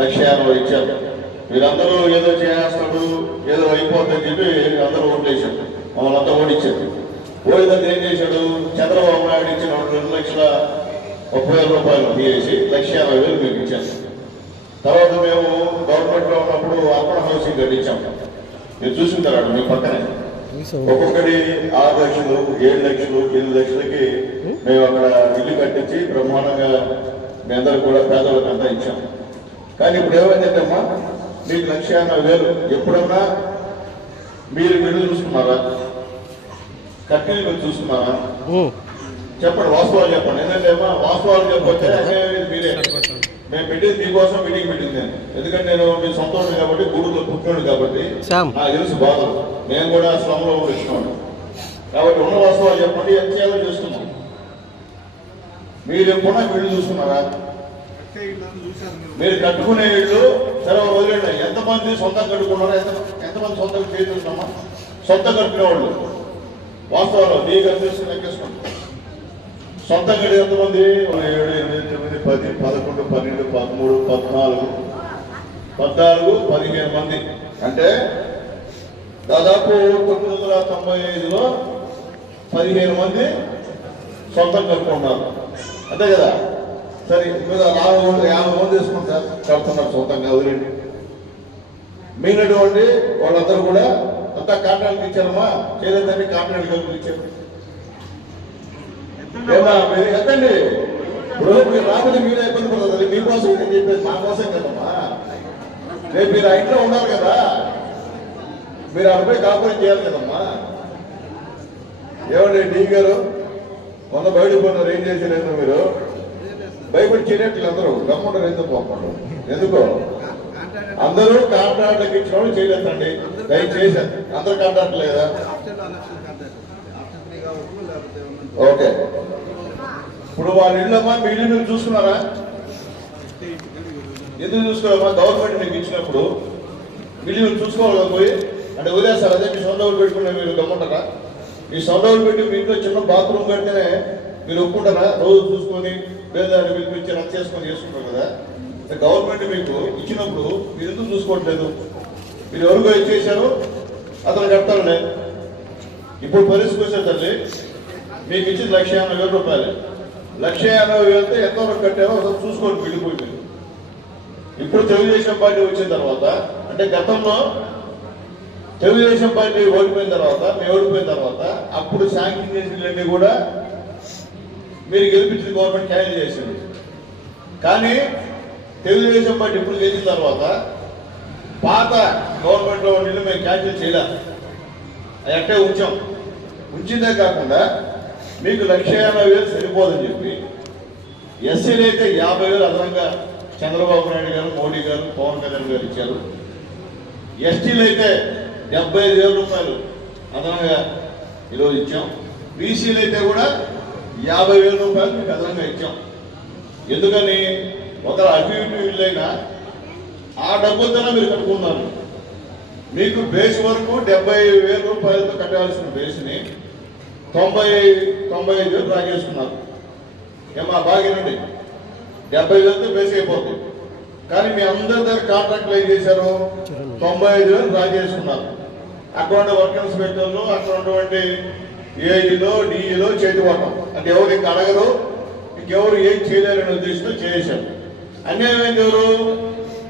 లక్ష యాభై ఇచ్చారు. వీరందరూ ఏదో చేస్తాడు ఏదో అయిపోతుందని చెప్పి అందరూ ఓట్లేశారు. మమ్మల్ని అంతా ఓడించారు ఓడిదంతా ఏం చేశాడు? చంద్రబాబు నాయుడు ఇచ్చిన రెండు లక్షల ముప్పై వేల రూపాయలు తీసేసి లక్ష యాభై వేలు మీకు ఇచ్చాను తర్వాత మేము గవర్నమెంట్లో ఉన్నప్పుడు అర్పణ హౌసింగ్ కట్టించాం. మీరు చూసుకుంటారు మీ పక్కనే. ఒక్కొక్కటి ఆరు లక్షలు ఏడు లక్షలు ఎనిమిది లక్షలకి మేము అక్కడ ఇల్లు కట్టించి బ్రహ్మాండంగా మీ అందరూ కూడా పేదలకు అంతా ఇచ్చాము కానీ ఇప్పుడు ఏమైందంటే అమ్మా మీకు లక్ష ఎనభై వేలు ఎప్పుడన్నా మీరు ఇల్లు చూసుకున్నారా? కట్టిన మీరు చూసుకున్నారా? చెప్పండి వాస్తవాలు చెప్పండి. ఏంటంటే అమ్మా వాస్తవాలు చెప్పొచ్చే. మీరే. మేము పెట్టింది మీకోసం మీటింగ్ పెట్టింది నేను. ఎందుకంటే నేను మీ సొంత వాడిని కాబట్టి గూడూరులో పుట్టినాడు కాబట్టి. నాకు తెలుసు బాధలు. నేను కూడా శ్రమలో వచ్చినాడు కాబట్టి ఉన్న వాస్తవాలు చెప్పండి ఎంత చేయాలో చేస్తున్నాం. మీరు ఎప్పుడన్నా వీళ్ళు చూసుకున్నారా? మీరు. కట్టుకునే ఇళ్ళు సరే వదిలేండి ఎంతమంది సొంతం కట్టుకున్నారో? ఎంత ఎంతమంది సొంతం చేస్తున్నామా సొంతం కట్టుకునేవాళ్ళు వాస్తవాలు మీకు అనిపిస్తుంది లెక్కేసుకోండి. సొంతం కట్టి ఎంతమంది? ఏడు ఎనిమిది తొమ్మిది పది పదకొండు పన్నెండు పదమూడు పద్నాలుగు. పద్నాలుగు పదిహేను మంది. అంటే దాదాపు తొమ్మిది వందల తొంభై ఐదులో పదిహేను మంది సొంతం కట్టుకున్నారు. అంతే కదా? సరే మీద నాలుగు మంది యాభై మంది తీసుకుంటారు. కడుతున్నారు సొంతంగా వదిలేండి మిగిలినటువంటి వాళ్ళందరూ కూడా అంతా కాంట్రాక్ట్ ఇచ్చారమ్మా చేయలేదని కాంట్రాక్ట్ కలిపి ఇచ్చారు. ఏమా మీరు ఎంతండి? ఇప్పుడు మీరు రాకపోతే మీరే ఇబ్బంది పడుతుంది మీకోసం నేను చెప్పేది మా కోసం కదమ్మా. రేపు మీరు ఆ ఇంట్లో ఉండాలి కదా. మీరు అరవై కాపురం చేయాలి కదమ్మా. ఏమండి డి గారు మొన్న బయటకు పోయినారు ఏం చేశారు మీరు? భయపడి చేయట్లు అందరూ గమ్ముంటారు ఎందుకు పోకుండా. ఎందుకో? అందరూ కాంట్రాక్ట్ ఇచ్చిన వాళ్ళు చేయలేదండి. దయచేసి అందరు కాంట్రాక్ట్ లేదా? ఓకే. ఇప్పుడు వాళ్ళ ఇళ్ళమ్మా మీ ఇల్లు మీరు చూసుకున్నారా? ఎందుకు చూసుకోవాలమ్మా? గవర్నమెంట్ మీకు ఇచ్చినప్పుడు ఇల్లు మీరు చూసుకోవాలి పోయి? అంటే వదిలేస్తారు. అదే మీ సొంత ఊరు పెట్టుకుంటే మీరు గమ్మంటారా? మీ సొంత ఊరు పెట్టి మీ ఇంట్లో చిన్న బాత్రూమ్ పెడితేనే మీరు ఒప్పుకుంటారా? రోజు చూసుకొని పేదవాడిని పిలిపించి రద్దు చేసుకొని చేసుకుంటారు కదా. గవర్నమెంట్ మీకు ఇచ్చినప్పుడు మీరు ఎందుకు చూసుకోవట్లేదు? మీరు ఎవరికో ఇచ్చేసారు అతను కడతారులే. ఇప్పుడు పరిస్థితి వచ్చే తల్లి మీకు ఇచ్చింది లక్ష ఎనభై వేల రూపాయలు. లక్ష ఎనభై వేలతో ఎంతవరకు కట్టారో అసలు చూసుకోండి వెళ్ళిపోయి మీరు. ఇప్పుడు తెలుగుదేశం పార్టీ వచ్చిన తర్వాత అంటే గతంలో తెలుగుదేశం పార్టీ ఓడిపోయిన తర్వాత మేము ఓడిపోయిన తర్వాత అప్పుడు శాంక్షన్ చేసినవన్నీ కూడా మీరు గెలిపించింది గవర్నమెంట్ క్యాన్సిల్ చేసింది. కానీ తెలుగుదేశం పార్టీ ఇప్పుడు గెలిచిన తర్వాత పాత గవర్నమెంట్లో ఉండి మేము క్యాన్సిల్ చేయలేదు అది అట్టే ఉంచాం. ఉంచిందే కాకుండా మీకు లక్ష యాభై వేలు సరిపోదని చెప్పి ఎస్సీలు అయితే యాభై వేలు అదనంగా చంద్రబాబు నాయుడు గారు మోడీ గారు పవన్ కళ్యాణ్ గారు ఇచ్చారు. ఎస్టీలు అయితే డెబ్బై ఐదు వేల రూపాయలు అదనంగా ఈరోజు ఇచ్చాం. బీసీలు అయితే కూడా యాభై వేల రూపాయలు మీకు అదనంగా ఇచ్చాం. ఎందుకని? ఒక అటు ఇటు ఇల్లైనా ఆ డబ్బులతోనే మీరు కట్టుకున్నారు మీకు బేస్ వరకు డెబ్బై వేల రూపాయలతో కట్టాల్సిన బేస్ని తొంభై తొంభై ఐదు వేలు డ్రా చేసుకున్నారు ఏమా బాగినండి డెబ్బై వేలతో బేస్ అయిపోతుంది కానీ మీ అందరి దగ్గర కాంట్రాక్ట్లు ఏం చేశారు? తొంభై ఐదు వేలు డ్రా చేసుకున్నారు అక్కడ ఉండే వర్కర్స్ పెట్టారు అక్కడ ఉన్నటువంటి ఏఈలో డిఈలో చేతి పడటం అంటే ఎవరు ఇంకా అడగరు ఇంకెవరు ఏం చేయలేరనే ఉద్దేశంతో చేశారు. అన్యాయమైంది ఎవరు?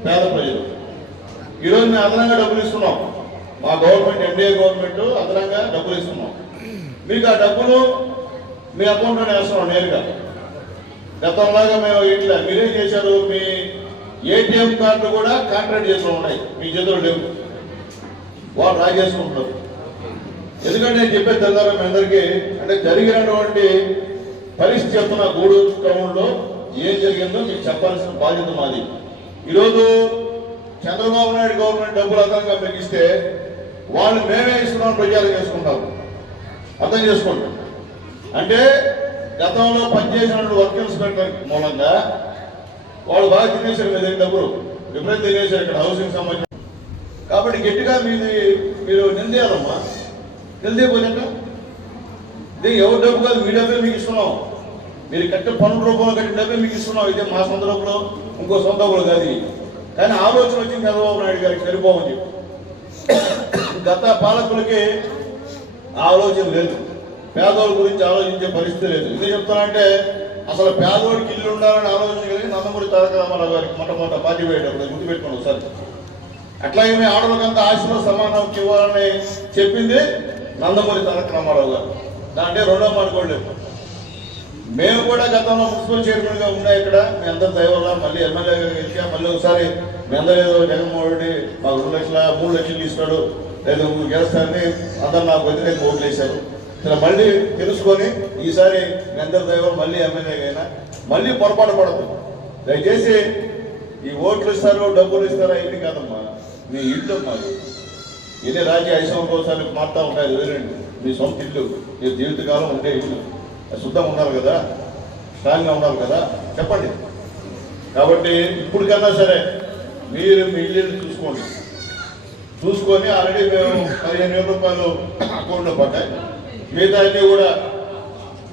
పేద ప్రజలు. ఈరోజు మేము అదనంగా డబ్బులు ఇస్తున్నాం. మా గవర్నమెంట్ ఎన్డీఏ గవర్నమెంట్ అదనంగా డబ్బులు ఇస్తున్నాం. మీకు ఆ డబ్బులు మీ అకౌంట్లో వేస్తున్నాం నేరుగా. గతంలాగా మేము ఇట్లా మీరేం చేశారు మీ ఏటీఎం కార్డు కూడా కాంట్రాక్ట్ చేస్తూ ఉన్నాయి. మీ చేతులు లేవు. వాళ్ళు రాజేసుకుంటున్నారు. ఎందుకంటే నేను చెప్పే తెల్లారా మీ అందరికీ అంటే జరిగినటువంటి పరిస్థితి చెప్తున్న గూడూరు టౌన్లో ఏం జరిగిందో మీకు చెప్పాల్సిన బాధ్యత మాది. ఈరోజు చంద్రబాబు నాయుడు గవర్నమెంట్ డబ్బులు అదనంగా మీకు ఇస్తే వాళ్ళు మేమే ఇస్తున్నాం ప్రచారం చేసుకుంటాం. అర్థం చేసుకోండి. అంటే గతంలో పనిచేసిన వర్క్ ఇన్స్పెక్టర్ మూలంగా వాళ్ళు బాగా తినేశారు మీ దగ్గర డబ్బులు. విపరీతం తినేశారు ఇక్కడ హౌసింగ్ సంబంధించి. కాబట్టి గట్టిగా మీది మీరు నిందేయాలమ్మా. నిందేపోయినట్టు ఇది ఎవరి డబ్బు కాదు మీ డబ్బే మీకు ఇస్తున్నాం. మీరు కట్టే పన్ను రూపంలో కట్టిన డబ్బే మీకు ఇస్తున్నాం. ఇదే మా సొంత డబ్బులు ఇంకో సొంత డబ్బులు కాదు కానీ ఆలోచన వచ్చింది చంద్రబాబు నాయుడు గారికి సరిపోమని చెప్పి. గత పాలకులకి ఆలోచన లేదు. పేదోళ్ళ గురించి ఆలోచించే పరిస్థితి లేదు. ఎందుకు చెప్తానంటే అసలు పేదోడికి ఇల్లు ఉండాలని ఆలోచన కలిగి నందమూరి తారక రామారావు గారికి మొట్టమొదట పార్టీ వేయడం గుర్తుపెట్టుకోండి ఒకసారి. అట్లాగే మీ ఆడవాళ్ళకంతా ఆశలో సమానం ఇవ్వాలని చెప్పింది నందమూరి తారక రామారావు గారు. దాంట్లో రెండో మాట కూడా లేదు. మేము కూడా గతంలో మున్సిపల్ చైర్మన్గా ఉన్నా ఇక్కడ. మీ అందరి దయవల్ల మళ్ళీ ఎమ్మెల్యేగా గెలిచా మళ్ళీ ఒకసారి మీ అందరూ ఏదో జగన్మోహన్ రెడ్డి మాకు రెండు లక్షల మూడు లక్షలు ఇస్తాడు. లేదు గెలుస్తారని అందరు నాకు వ్యతిరేక ఓట్లు వేశారు. ఇలా మళ్ళీ తెలుసుకొని ఈసారి మీ అందరి దైవం మళ్ళీ ఎమ్మెల్యేగా అయినా మళ్ళీ పొరపాటు పడదు దయచేసి ఈ ఓట్లు ఇస్తారు డబ్బులు ఇస్తారో ఏంటి కాదమ్మా. మీ ఇల్లు మాది. ఇదే రాజ్య ఐదు సంవత్సరాలు మారుతూ ఉంటాయి వదిలేండి మీ సొంత ఇల్లు మీ జీవితకాలం ఉండే ఇల్లు. శుద్ధంగా ఉండాలి కదా? స్ట్రాంగ్గా ఉండాలి కదా? చెప్పండి. కాబట్టి ఇప్పుడు కన్నా సరే మీరు మీ ఇల్లు చూసుకోండి. చూసుకొని ఆల్రెడీ మేము పదిహేను వేల రూపాయలు అకౌంట్లో పడ్డాయి. మిగతా అన్నీ కూడా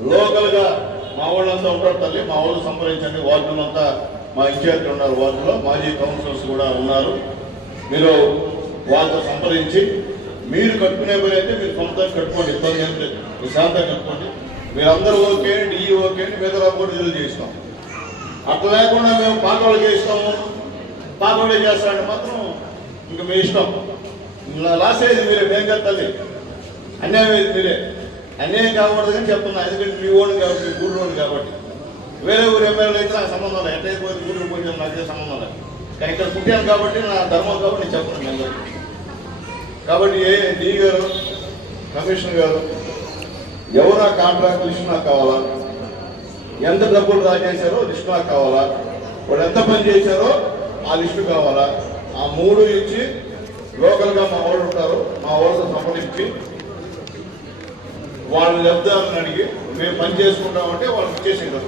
లోకల్గా మా వాళ్ళంతా ఉంటారు తల్లి. మా వాళ్ళు సంప్రదించండి. వార్డులంతా మా ఇన్ఛార్జ్ ఉన్నారు వార్డులో. మాజీ కౌన్సిలర్స్ కూడా ఉన్నారు. మీరు వాళ్ళతో సంప్రదించి మీరు కట్టుకునే పని అయితే మీరు సొంతంగా కట్టుకోండి. ఇబ్బంది ఏం లేదు. ప్రశాంతంగా కట్టుకోండి. మీరందరూ ఓకే ఈ ఓకే అని మిగతా కూడా రిజల్వ్ చేస్తాం అట్లా లేకుండా మేము పాత వాళ్ళకి ఇస్తాము పాత వాళ్ళే చేస్తారంటే మాత్రం ఇంకా మీ ఇష్టం. లాస్ అయ్యేది మీరే మేము కదా తల్లి. అన్యాయం అయ్యేది మీరే. అన్యాయం కాకూడదు కానీ చెప్తున్నా. ఎందుకంటే మీ ఓన్ కాబట్టి మీ కాబట్టి. వేరే ఊరు ఎమ్మెల్యే అయితే నాకు సంబంధం లేదు. ఎట్లయితే పోయి ఊళ్ళో పోయి నాకు సంబంధం లేదు. కానీ ఇక్కడ పుట్టాను కాబట్టి నా ధర్మం కాబట్టి నేను చెప్పను. కాబట్టి ఏ డి గారు కమిషనర్ గారు ఎవరు ఆ కాంట్రాక్ట్ లిస్ట్ నాకు కావాలా? ఎంత డబ్బులు డ్రా చేశారో లిస్ట్ నాకు కావాలా? వాళ్ళు ఎంత పని చేశారో ఆ లిస్టు కావాలా? ఆ మూడు ఇచ్చి లోకల్గా మా వాళ్ళు ఉంటారు మా వాళ్ళతో సంప్రదించి వాళ్ళని చెప్దామని అడిగి మేము పని చేసుకుంటామంటే వాళ్ళు ఇచ్చేసేయడం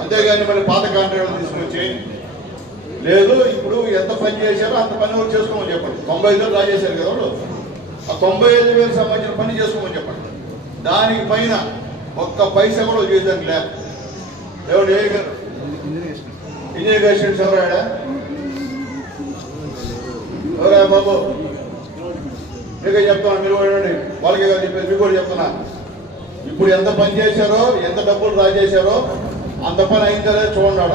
అంతేగాని మరి పాత కాంట్రాక్ట్ తీసుకొచ్చి లేదు ఇప్పుడు ఎంత పని చేశారో అంత పని వాళ్ళు చేసుకోమని చెప్పండి. తొంభై ఐదు వేలు డ్రా చేశారు కదా వాళ్ళు. ఆ తొంభై ఐదు వేలు సంబంధించిన పని చేసుకోమని చెప్పండి. దానికి పైన ఒక్క పైసా కూడా చేద్దానికి లే ఎవరు? ఏ ఇంజనీర్ అసిస్టెంట్ ఎవరాడా ఎవరా బాబు. మీకే చెప్తాను మీరు కూడా వాళ్ళకే కదా చెప్పేది మీకు కూడా చెప్తున్నా. ఇప్పుడు ఎంత పని చేశారో ఎంత డబ్బులు రా చేశారో అంత పని అయిందా చూడండి ఆడ.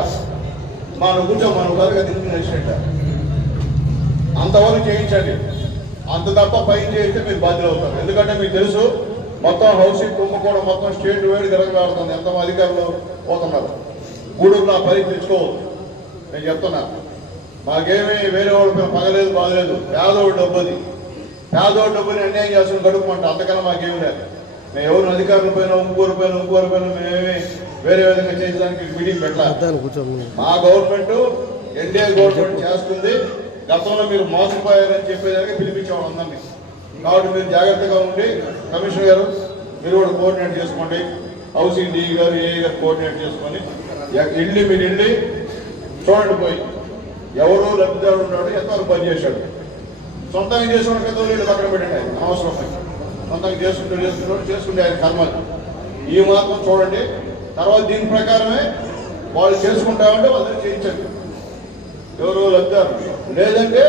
మా నువ్వు కూర్చో మా నువ్వు కాదుగా తిరిగి నడిచినట్ట అంతవరకు చేయించండి. అంత తప్ప పైన చేస్తే మీరు బాధ్యులు అవుతారు. ఎందుకంటే మీకు తెలుసు మొత్తం హౌసింగ్ కుంభకోణం మొత్తం స్టేట్ వేడి గరగలాడుతుంది ఎంత అధికారులు పోతున్నారు? గూడూరులో ఆ పని తెచ్చుకోవద్దు నేను చెప్తున్నా. మాకేమీ వేరే వాళ్ళ పైన పగలేదు బాగలేదు పేదోడు డబ్బుది. పేదోడు డబ్బుని అన్యాయం చేస్తున్న గడుపుమంట అంతకన్నా మాకేమీ లేదు. మేము ఎవరు అధికారుల పైన ఇంకోరి పైన ఇంకోరి పైన మేమేమి వేరే విధంగా చేయడానికి మీటింగ్ పెట్టాలి. మా గవర్నమెంట్ ఎన్డీఏ గవర్నమెంట్ చేస్తుంది. గతంలో మీరు మోసపోయారని చెప్పేదానికి పిలిపించేవాడు అందరినీ. కాబట్టి మీరు జాగ్రత్తగా ఉండి కమిషనర్ గారు మీరు కూడా కోఆర్డినేట్ చేసుకోండి. హౌసింగ్ డీ గారు ఏ గారు కోఆర్డినేట్ చేసుకొని వెళ్ళి మీరు వెళ్ళి చూడండి పోయి. ఎవరు లబ్ధిదారుడు ఉన్నాడు ఎంతవరకు పని చేశాడు. సొంతంగా చేసుకున్న కదా వీళ్ళు పక్కన పెట్టండి అనవసరం సొంతంగా చేసుకుంటూ చేసుకుంటూ చేసుకుంటే ఆయన కర్మలు ఈ మాత్రం చూడండి తర్వాత దీని ప్రకారమే వాళ్ళు చేసుకుంటామంటే వాళ్ళని చేయించండి. ఎవరు లబ్ధారు లేదంటే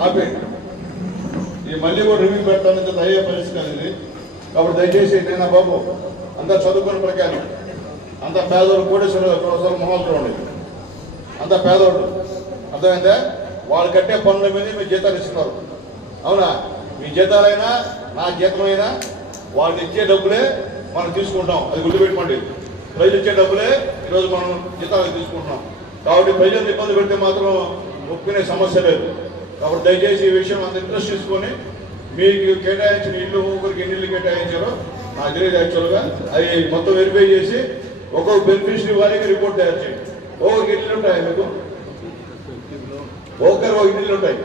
ఆపేయండి. ఇది మళ్ళీ కూడా రివ్యూ పెట్టడానికి అయ్యే పరిస్థితి అనేది ఇది కాబట్టి దయచేసి నేను బాబు అంతా చదువుకున్న ప్రకారం అంత పేదోడు కోటేశ్వర మొహాలు చూడండి. అంత పేదోడు. అర్థమైందా? వాళ్ళు కట్టే పనుల మీద మీ జీతాలు ఇస్తున్నారు. అవునా? మీ జీతాలైనా నా జీతమైనా వాళ్ళు ఇచ్చే డబ్బులే మనం తీసుకుంటాం. అది గుర్తుపెట్టుకోండి. ప్రజలు ఇచ్చే డబ్బులే ఈరోజు మనం జీతాలు తీసుకుంటున్నాం. కాబట్టి ప్రజలు ఇబ్బంది పెడితే మాత్రం ఒప్పుకునే సమస్య లేదు. కాబట్టి దయచేసి ఈ విషయం అంత ఇంట్రెస్ట్ తీసుకొని మీకు కేటాయించిన ఇల్లు ఒక్కొక్కరికి ఎన్ని ఇల్లు కేటాయించారో నాకు తెలియదు యాక్చువల్గా అవి మొత్తం వెరిఫై చేసి ఒక్కొక్క బెనిఫిషరీ వారికి రిపోర్ట్ తయారు చేయండి. ఒక్కొక్క ఇల్లు ఉంటాయి మీకు? ఒక్కరు ఒక ఇల్లు ఉంటాయి.